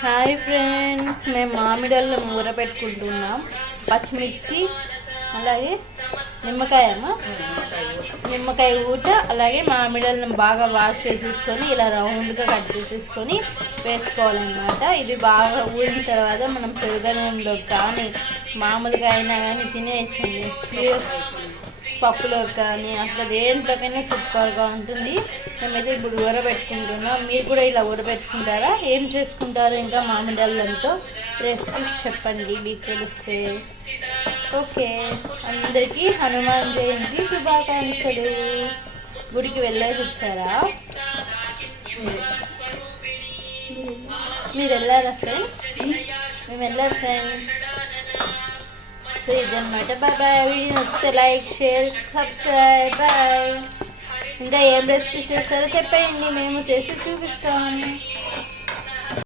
Hi friends, మేము మామిడాళ్ళం ఊరబెట్టుకుంటున్నాం. పచ్చిమిర్చి అలాగే నిమ్మకాయ ఊట అలాగే మామిడాళ్ళం బాగా వాష్ చేసేసుకొని ఇలా రౌండ్గా కట్ చేసేసుకొని వేసుకోవాలన్నమాట. ఇది బాగా ఊరిన తర్వాత మనం పెరుగన్నంలో కానీ మామూలుగా అయినా కానీ తినేయచ్చండి. పప్పులో కానీ అట్లా దేంట్లోకైనా సూపర్గా ఉంటుంది. మేమైతే ఇప్పుడు ఊరబెట్టుకుంటున్నాం. మీరు కూడా ఇలా ఊరబెట్టుకుంటారా? ఏం చేసుకుంటారు ఇంకా మామిడాళ్ళంతో? రెసిపీస్ చెప్పండి మీకు తెలిస్తే. ఓకే, అందరికీ హనుమాన్ జయంతి శుభాకాంక్షలు. గుడికి వెళ్ళేసి వచ్చారా? మీరు వెళ్ళారా ఫ్రెండ్స్? మేము వెళ్ళారు ఫ్రెండ్స్. సో ఇదన్నమాట. Bye bye. వీడియో నచ్చితే లైక్, షేర్, సబ్స్క్రైబ్. బాయ్. ఇంకా ఏం రెసిపీస్ చేస్తారో చెప్పండి, మేము చేసి చూపిస్తాము.